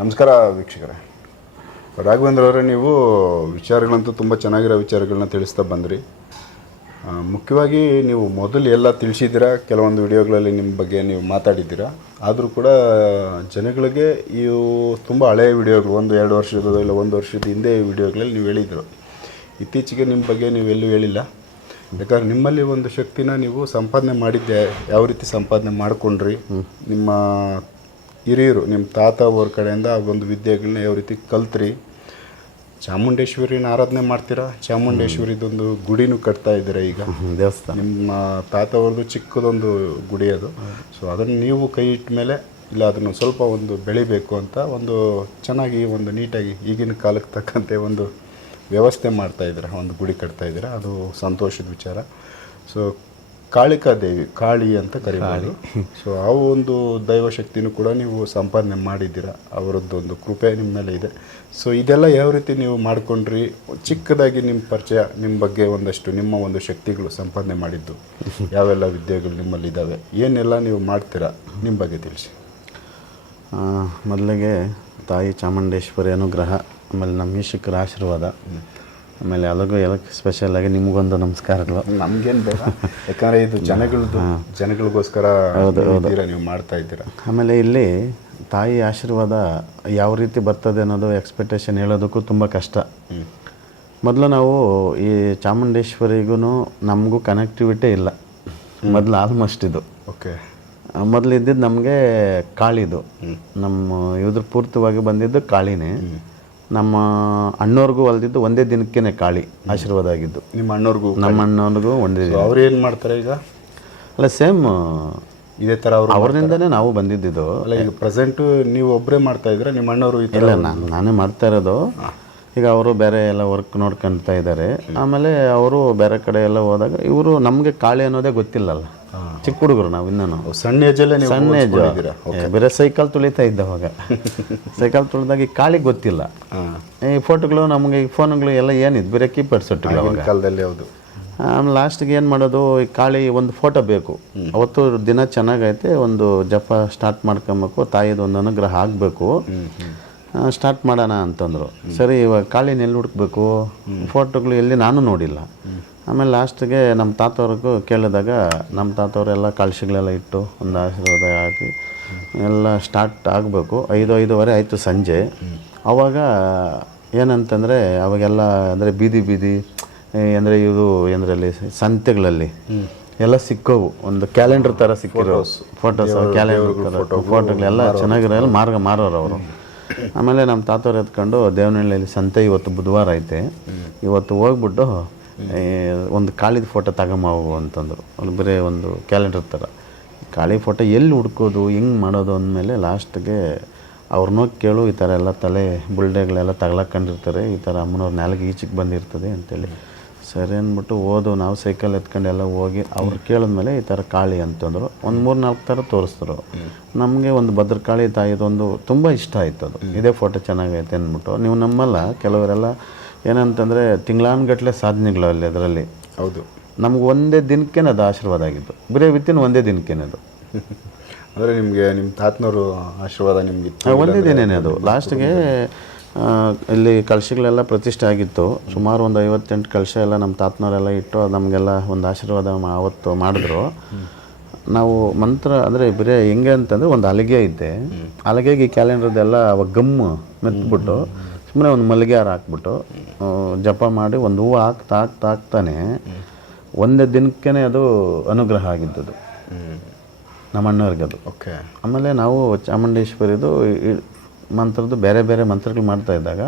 ನಮಸ್ಕಾರ ವೀಕ್ಷಕರೇ. ರಾಘವೇಂದ್ರ ಅವರೇ ನೀವು ವಿಚಾರಗಳಂತೂ ತುಂಬ ಚೆನ್ನಾಗಿರೋ ವಿಚಾರಗಳನ್ನ ತಿಳಿಸ್ತಾ ಬಂದ್ರಿ. ಮುಖ್ಯವಾಗಿ ನೀವು ಮೊದಲು ಎಲ್ಲ ತಿಳಿಸಿದ್ದೀರಾ? ಕೆಲವೊಂದು ವಿಡಿಯೋಗಳಲ್ಲಿ ನಿಮ್ಮ ಬಗ್ಗೆ ನೀವು ಮಾತಾಡಿದ್ದೀರಾ? ಆದರೂ ಕೂಡ ಜನಗಳಿಗೆ ಇವು ತುಂಬ ಹಳೆಯ ವಿಡಿಯೋಗಳು ಒಂದು ಎರಡು ವರ್ಷದ ಇಲ್ಲ ಒಂದು ವರ್ಷದ ಹಿಂದೆ ವಿಡಿಯೋಗಳಲ್ಲಿ ನೀವು ಹೇಳಿದರು. ಇತ್ತೀಚೆಗೆ ನಿಮ್ಮ ಬಗ್ಗೆ ನೀವು ಎಲ್ಲೂ ಹೇಳಿಲ್ಲ. ಬೇಕಾದ್ರೆ ನಿಮ್ಮಲ್ಲಿ ಒಂದು ಶಕ್ತಿನ ನೀವು ಸಂಪಾದನೆ ಮಾಡಿದ್ದೆ ಯಾವ ರೀತಿ ಸಂಪಾದನೆ ಮಾಡಿಕೊಂಡ್ರಿ? ನಿಮ್ಮ ಹಿರಿಯರು ನಿಮ್ಮ ತಾತ ಅವ್ರ ಕಡೆಯಿಂದ ಆ ಒಂದು ವಿದ್ಯೆಗಳನ್ನ ಯಾವ ರೀತಿ ಕಲ್ತ್ರಿ? ಚಾಮುಂಡೇಶ್ವರಿನ ಆರಾಧನೆ ಮಾಡ್ತೀರಾ? ಚಾಮುಂಡೇಶ್ವರಿದೊಂದು ಗುಡಿನೂ ಕಟ್ತಾ ಇದ್ದೀರ ಈಗ? ದೇವಸ್ಥಾನ. ನಿಮ್ಮ ತಾತ ಅವ್ರದ್ದು ಚಿಕ್ಕದೊಂದು ಗುಡಿ ಅದು. ಸೊ ಅದನ್ನು ನೀವು ಕೈ ಇಟ್ಟ ಮೇಲೆ ಇಲ್ಲ ಅದನ್ನು ಸ್ವಲ್ಪ ಒಂದು ಬೆಳಿಬೇಕು ಅಂತ ಒಂದು ಚೆನ್ನಾಗಿ ಒಂದು ನೀಟಾಗಿ ಈಗಿನ ಕಾಲಕ್ಕೆ ತಕ್ಕಂತೆ ಒಂದು ವ್ಯವಸ್ಥೆ ಮಾಡ್ತಾ ಇದ್ದೀರ? ಒಂದು ಗುಡಿ ಕಟ್ತಾ ಇದ್ದೀರ? ಅದು ಸಂತೋಷದ ವಿಚಾರ. ಸೊ ಕಾಳಿಕಾ ದೇವಿ ಕಾಳಿ ಅಂತ ಕರಿಬೋದು. ಸೊ ಆ ಒಂದು ದೈವಶಕ್ತಿನೂ ಕೂಡ ನೀವು ಸಂಪಾದನೆ ಮಾಡಿದ್ದೀರಾ? ಅವರದ್ದೊಂದು ಕೃಪೆ ನಿಮ್ಮ ಮೇಲೆ ಇದೆ. ಸೊ ಇದೆಲ್ಲ ಯಾವ ರೀತಿ ನೀವು ಮಾಡ್ಕೊಂಡ್ರಿ? ಚಿಕ್ಕದಾಗಿ ನಿಮ್ಮ ಪರಿಚಯ ನಿಮ್ಮ ಬಗ್ಗೆ ಒಂದಷ್ಟು ನಿಮ್ಮ ಒಂದು ಶಕ್ತಿಗಳು ಸಂಪಾದನೆ ಮಾಡಿದ್ದು. ಯಾವೆಲ್ಲ ವಿದ್ಯೆಗಳು ನಿಮ್ಮಲ್ಲಿ ಇದ್ದಾವೆ ಏನೆಲ್ಲ ನೀವು ಮಾಡ್ತೀರಾ? ನಿಮ್ಮ ಬಗ್ಗೆ ತಿಳಿಸಿ. ಮೊದಲಿಗೆ ತಾಯಿ ಚಾಮುಂಡೇಶ್ವರಿ ಅನುಗ್ರಹ ಆಮೇಲೆ ನಮ್ಮ ಈಶಕರ ಆಶೀರ್ವಾದ. ಆಮೇಲೆ ಅಲಗು ಎಲ್ಲ ಸ್ಪೆಷಲಾಗಿ ನಿಮಗೊಂದು ನಮಸ್ಕಾರಗಳು. ನಮ್ಗೇನು ಬೇಡ. ಯಾಕಂದ್ರೆ ಇದು ಜನಗಳದ್ದು ಜನಗಳಿಗೋಸ್ಕರ ಇದ್ದೀರಾ ನೀವು ಮಾಡ್ತಾ ಇದ್ದೀರಾ? ಆಮೇಲೆ ಇಲ್ಲಿ ತಾಯಿ ಆಶೀರ್ವಾದ ಯಾವ ರೀತಿ ಬರ್ತದೆ ಅನ್ನೋದು ಎಕ್ಸ್ಪೆಕ್ಟೇಷನ್ ಹೇಳೋದಕ್ಕೂ ತುಂಬ ಕಷ್ಟ. ಮೊದಲು ನಾವು ಈ ಚಾಮುಂಡೇಶ್ವರಿಗೂ ನಮಗೂ ಕನೆಕ್ಟಿವಿಟಿ ಇಲ್ಲ. ಮೊದಲು ಆಲ್ಮೋಸ್ಟ್ ಇದು. ಓಕೆ. ಮೊದಲು ಇದ್ದಿದ್ದು ನಮಗೆ ಕಾಳಿದು. ನಮ್ಮ ಇದ್ರ ಪೂರ್ತಿವಾಗಿ ಬಂದಿದ್ದು ಕಾಳಿನೇ. ನಮ್ಮ ಅಣ್ಣವ್ರಿಗೂ ಹೊಲ್ದಿದ್ದು ಒಂದೇ ದಿನಕ್ಕೇನೆ ಕಾಳಿ ಆಶೀರ್ವಾದ ಆಗಿದ್ದು. ನಿಮ್ಮ ಅಣ್ಣವ್ರಿಗೂ ನಮ್ಮ ಅಣ್ಣವ್ರಿಗೂ ಒಂದೇ ದಿನ. ಅವ್ರು ಏನು ಮಾಡ್ತಾರೆ ಈಗ? ಅಲ್ಲ ಸೇಮ್ ಇದೇ ಥರ ಅವರು ಅವ್ರದಿಂದನೇ ನಾವು ಬಂದಿದ್ದಿದ್ದು. ಅಲ್ಲ ಈಗ ಪ್ರೆಸೆಂಟು ನೀವು ಒಬ್ಬರೇ ಮಾಡ್ತಾ ಇದ್ರೆ ನಿಮ್ಮ ಅಣ್ಣವರು ಇಲ್ಲ ನಾನು ನಾನೇ ಮಾಡ್ತಾ ಇರೋದು. ಈಗ ಅವರು ಬೇರೆ ಎಲ್ಲ ವರ್ಕ್ ನೋಡ್ಕೊಂತ ಇದ್ದಾರೆ. ಆಮೇಲೆ ಅವರು ಬೇರೆ ಕಡೆ ಎಲ್ಲ ಹೋದಾಗ ಇವರು ನಮಗೆ ಕಾಳಿ ಅನ್ನೋದೇ ಗೊತ್ತಿಲ್ಲಲ್ಲ. ಚಿಕ್ಕ ಹುಡುಗರು ನಾವು ಇನ್ನೂ. ಸಣ್ಣ ಏಜಲ್ಲೇ ನೀವು ಸಣ್ಣ ಏಜ್? ಬೇರೆ ಸೈಕಲ್ ತುಳಿತಾ ಇದ್ದ ಅವಾಗ. ಸೈಕಲ್ ತುಳಿದಾಗ ಈ ಕಾಳಿ ಗೊತ್ತಿಲ್ಲ. ಈ ಫೋಟೋಗಳು ನಮಗೆ ಈ ಫೋನ್ಗಳು ಎಲ್ಲ ಏನಿದೆ ಬೇರೆ ಕೀಪ್ಯಾಡ್ ಸೆಟ್ಗಳು ಅವಾಗ. ಕಾಲದಲ್ಲಿ ಹೌದು. ಆಮೇಲೆ ಲಾಸ್ಟ್ಗೆ ಏನು ಮಾಡೋದು ಈ ಕಾಳಿ ಒಂದು ಫೋಟೋ ಬೇಕು. ಅವತ್ತು ದಿನ ಚೆನ್ನಾಗೈತೆ ಒಂದು ಜಪ ಸ್ಟಾರ್ಟ್ ಮಾಡ್ಕೊಬೇಕು ತಾಯಿದು ಒಂದು ಅನುಗ್ರಹ ಆಗಬೇಕು. ಸ್ಟಾರ್ಟ್ ಮಾಡೋಣ ಅಂತಂದರು. ಸರಿ ಇವಾಗ ಕಾಳಿನ ಎಲ್ಲಿ ಹುಡುಕ್ಬೇಕು. ಫೋಟೋಗಳು ಎಲ್ಲಿ ನಾನು ನೋಡಿಲ್ಲ. ಆಮೇಲೆ ಲಾಸ್ಟಿಗೆ ನಮ್ಮ ತಾತವ್ರಿಗೂ ಕೇಳಿದಾಗ ನಮ್ಮ ತಾತವರೆಲ್ಲ ಕಾಳಶಿಗಳೆಲ್ಲ ಇಟ್ಟು ಒಂದು ಆಶೀರ್ವಾದ ಹಾಕಿ ಎಲ್ಲ ಸ್ಟಾರ್ಟ್ ಆಗಬೇಕು. ಐದು ಐದುವರೆ ಆಯಿತು ಸಂಜೆ. ಆವಾಗ ಏನಂತಂದರೆ ಅವಾಗೆಲ್ಲ ಅಂದರೆ ಬೀದಿ ಬೀದಿ ಅಂದರೆ ಇದು ಏನರಲ್ಲಿ ಸಂತೆಗಳಲ್ಲಿ ಎಲ್ಲ ಸಿಕ್ಕವು. ಒಂದು ಕ್ಯಾಲೆಂಡರ್ ಥರ ಸಿಕ್ಕಿರೋ ಫೋಟೋಸ್ ಕ್ಯಾಲೆಂಡರ್ ಥರ ಫೋಟೋಗಳೆಲ್ಲ ಚೆನ್ನಾಗಿರೋ ಮಾರ್ಗ ಮಾರೋರು ಅವರು. ಆಮೇಲೆ ನಮ್ಮ ತಾತವ್ರು ಎತ್ಕೊಂಡು ದೇವನಹಳ್ಳಿಯಲ್ಲಿ ಸಂತೆ ಇವತ್ತು ಬುಧವಾರ ಐತೆ. ಇವತ್ತು ಹೋಗ್ಬಿಟ್ಟು ಒಂದು ಕಾಳಿದ ಫೋಟೋ ತಗೊಂಬವು ಅಂತಂದರು. ಒಂದು ಬರೀ ಒಂದು ಕ್ಯಾಲೆಂಡರ್ ಥರ ಕಾಳಿ ಫೋಟೋ ಎಲ್ಲಿ ಹುಡ್ಕೋದು, ಹೆಂಗೆ ಮಾಡೋದು ಅಂದಮೇಲೆ ಲಾಸ್ಟ್ಗೆ ಅವ್ರನ್ನೋ ಕೇಳು, ಈ ಥರ ಎಲ್ಲ ತಲೆ ಬುಲ್ಡೆಗಳೆಲ್ಲ ತಗಲಕ್ಕಂಡಿರ್ತಾರೆ ಈ ಥರ ಅಮ್ಮನವ್ರ ನಾಲ್ಗೆ ಈಚೆಗೆ ಬಂದಿರ್ತದೆ ಅಂತೇಳಿ. ಸರಿ ಅಂದ್ಬಿಟ್ಟು ಓದು ನಾವು ಸೈಕಲ್ ಎತ್ಕೊಂಡು ಎಲ್ಲ ಹೋಗಿ ಅವ್ರು ಕೇಳಿದ್ಮೇಲೆ ಈ ಥರ ಕಾಳಿ ಅಂತಂದರು. ಒಂದು ಮೂರು ನಾಲ್ಕು ಥರ ತೋರಿಸಿದ್ರು. ನಮಗೆ ಒಂದು ಭದ್ರಕಾಳಿ ತಾಯಿದೊಂದು ತುಂಬ ಇಷ್ಟ ಆಯ್ತು ಅದು. ಇದೇ ಫೋಟೋ ಚೆನ್ನಾಗೈತೆ ಅಂದ್ಬಿಟ್ಟು. ನೀವು ನಮ್ಮಲ್ಲ ಕೆಲವರೆಲ್ಲ ಏನಂತಂದರೆ ತಿಂಗಳಾನ್ಗಟ್ಲೆ ಸಾಧನೆಗಳು ಅಲ್ಲಿ ಅದರಲ್ಲಿ. ಹೌದು. ನಮ್ಗೆ ಒಂದೇ ದಿನಕ್ಕೇನೆ ಅದು ಆಶೀರ್ವಾದ ಆಗಿದ್ದು. ಬರೀ ವಿತಿನ್ ಒಂದೇ ದಿನಕ್ಕೇನೆ ಅದು. ಅಂದರೆ ನಿಮಗೆ ನಿಮ್ಮ ತಾತನವರು ಆಶೀರ್ವಾದ ನಿಮಗೆ ಒಂದೇ ದಿನನೇ ಅದು. ಲಾಸ್ಟ್ಗೆ ಇಲ್ಲಿ ಕಳಶಗಳೆಲ್ಲ ಪ್ರತಿಷ್ಠೆ ಆಗಿತ್ತು. ಸುಮಾರು ಒಂದು ಐವತ್ತೆಂಟು ಕಳಶ ಎಲ್ಲ ನಮ್ಮ ತಾತನವರೆಲ್ಲ ಇಟ್ಟು ಅದು ನಮಗೆಲ್ಲ ಒಂದು ಆಶೀರ್ವಾದ ಅವತ್ತು ಮಾಡಿದ್ರು. ನಾವು ಮಂತ್ರ ಅಂದರೆ ಬರೀ ಹೆಂಗೆ ಅಂತಂದರೆ ಒಂದು ಅಲಿಗೆ ಇದ್ದೆ. ಅಲಿಗೆಗೆ ಈ ಕ್ಯಾಲೆಂಡರ್ದೆಲ್ಲ ಅವಾಗ ಗಮ್ಮು ಮೆತ್ಬಿಟ್ಟು ಸುಮ್ಮನೆ ಒಂದು ಮಲ್ಲಿಗೆ ಹಾರ ಹಾಕ್ಬಿಟ್ಟು ಜಪ ಮಾಡಿ ಒಂದು ಹೂವು ಹಾಕ್ತಾ ಹಾಕ್ತಾ ಹಾಕ್ತಾನೆ. ಒಂದೇ ದಿನಕ್ಕೇ ಅದು ಅನುಗ್ರಹ ಆಗಿದ್ದದು ನಮ್ಮ ಅಣ್ಣವ್ರಿಗೆ ಅದು ಓಕೆ. ಆಮೇಲೆ ನಾವು ಚಾಮುಂಡೇಶ್ವರಿದು ಮಂತ್ರದ್ದು ಬೇರೆ ಬೇರೆ ಮಂತ್ರಗಳು ಮಾಡ್ತಾ ಇದ್ದಾಗ,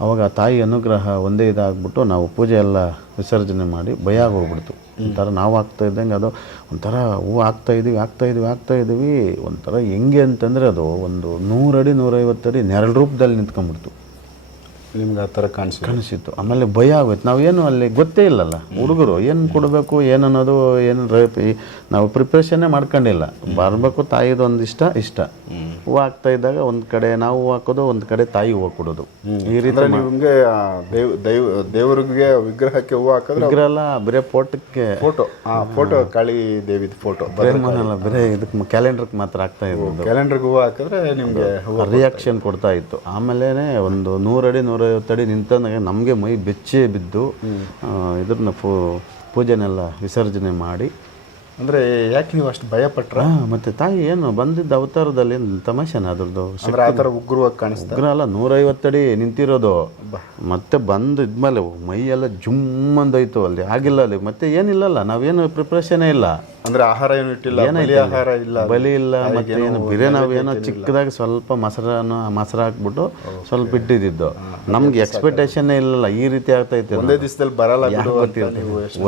ಅವಾಗ ತಾಯಿ ಅನುಗ್ರಹ ಒಂದೇ ಇದಾಗ್ಬಿಟ್ಟು ನಾವು ಪೂಜೆ ಎಲ್ಲ ವಿಸರ್ಜನೆ ಮಾಡಿ ಭಯ ಆಗೋಗ್ಬಿಡ್ತು. ಒಂಥರ ನಾವು ಆಗ್ತಾ ಇದ್ದಂಗೆ ಅದು ಒಂಥರ ಹೂ ಆಗ್ತಾ ಇದ್ದೀವಿ ಆಗ್ತಾ ಇದೀವಿ, ಆಗ್ತಾ ಇದ್ದೀವಿ ಒಂಥರ ಹೆಂಗೆ ಅಂತಂದರೆ ಅದು ಒಂದು ನೂರಡಿ ನೂರೈವತ್ತು ಅಡಿ ನೆರಳು ರೂಪದಲ್ಲಿ ನಿಂತ್ಕೊಂಡ್ಬಿಡ್ತು. ನಿಮ್ಗೆ ಆ ಥರ ಕಾಣಿಸಿ ಕಾಣಿಸಿತ್ತು. ಆಮೇಲೆ ಭಯ ಆಗೋಯ್ತು. ನಾವೇನು ಅಲ್ಲಿ ಗೊತ್ತೇ ಇಲ್ಲಲ್ಲ. ಹುಡುಗರು ಏನು ಕೊಡಬೇಕು ಏನನ್ನೋದು ಅನ್ನೋದು ಏನು ರೇಪ್ ಈ- ನಾವು ಪ್ರಿಪ್ರೇಷನ್ನೇ ಮಾಡ್ಕೊಂಡಿಲ್ಲ. ಬರಬೇಕು ತಾಯಿದು ಒಂದು ಇಷ್ಟ ಇಷ್ಟ. ಹೂವು ಹಾಕ್ತಾ ಇದ್ದಾಗ ಒಂದು ಕಡೆ ನಾವು ಹೂವು ಹಾಕೋದು ಒಂದು ಕಡೆ ತಾಯಿ ಹೂವು ಕೊಡೋದು. ಈ ರೀತಿ ನಿಮಗೆ ದೇವ್ ದೈವ ದೇವ್ರಿಗೆ ವಿಗ್ರಹಕ್ಕೆ ಹೂವು ಹಾಕಿದ್ರೆ ವಿಗ್ರಹ ಅಲ್ಲ ಬರೀ ಫೋಟೋಕ್ಕೆ ಫೋಟೋ ಆ ಫೋಟೋ ಕಾಳಿ ದೇವಿದ ಫೋಟೋ ಅಲ್ಲ ಬರೀ ಇದಕ್ಕೆ ಕ್ಯಾಲೆಂಡರ್ಗೆ ಮಾತ್ರ ಆಗ್ತಾ ಇದ್ದು ಕ್ಯಾಲೆಂಡರ್ಗೆ ಹೂವು ಹಾಕಿದ್ರೆ ನಿಮ್ಗೆ ರಿಯಾಕ್ಷನ್ ಕೊಡ್ತಾ ಇತ್ತು. ಆಮೇಲೆ ಒಂದು ನೂರಡಿ ನೂರೈವತ್ತು ಅಡಿ ನಿಂತಾಗ ನಮಗೆ ಮೈ ಬೆಚ್ಚೇ ಬಿದ್ದು ಇದ್ರನ್ನ ಪೂ ಪೂಜೆನೆಲ್ಲ ವಿಸರ್ಜನೆ ಮಾಡಿ ಅಂದ್ರೆ ಯಾಕೆ ನೀವು ಅಷ್ಟು ಭಯ ಪಟ್ರ ಮತ್ತೆ ತಾಯಿ ಏನು ಬಂದಿದ್ದ ಅವತಾರದಲ್ಲಿ ತಮಾಷೆನ ಅದ್ರದ್ದು? ಅಂದ್ರೆ ಆ ಥರ ಉಗ್ರವಾಗಿ ಕಾಣಿಸ್ತಾ ಉಗ್ರ ಅಲ್ಲ ನೂರೈವತ್ತಡಿ ನಿಂತಿರೋದು. ಮತ್ತೆ ಬಂದು ಇದ್ಮೇಲೆ ಮೈ ಎಲ್ಲ ಜುಮ್ ಅಂದೋಯ್ತು ಅಲ್ಲಿ ಆಗಿಲ್ಲ ಅಲ್ಲಿ. ಮತ್ತೆ ಏನಿಲ್ಲಲ್ಲ ನಾವೇನು ಪ್ರಿಪ್ರೇಷನೇ ಇಲ್ಲ. ಅಂದ್ರೆ ಆಹಾರ ಏನು ಇಟ್ಟಿಲ್ಲ ಬಲಿ ಆಹಾರ ಇಲ್ಲ. ಬಲಿ ಇಲ್ಲ ಮತ್ತೆ ಏನು ಬಿರೆ ನಾವೇನೋ ಚಿಕ್ಕದಾಗಿ ಸ್ವಲ್ಪ ಮೊಸರನ್ನು ಮೊಸರು ಹಾಕ್ಬಿಟ್ಟು ಸ್ವಲ್ಪ ಇಟ್ಟಿದ್ದು ನಮ್ಗೆ ಎಕ್ಸ್ಪೆಕ್ಟೇಷನ್ನೇ ಇಲ್ಲಲ್ಲ ಈ ರೀತಿ ಆಗ್ತೈತೆ ಒಂದೇ ದಿವಸದಲ್ಲಿ ಬರಲ್ಲ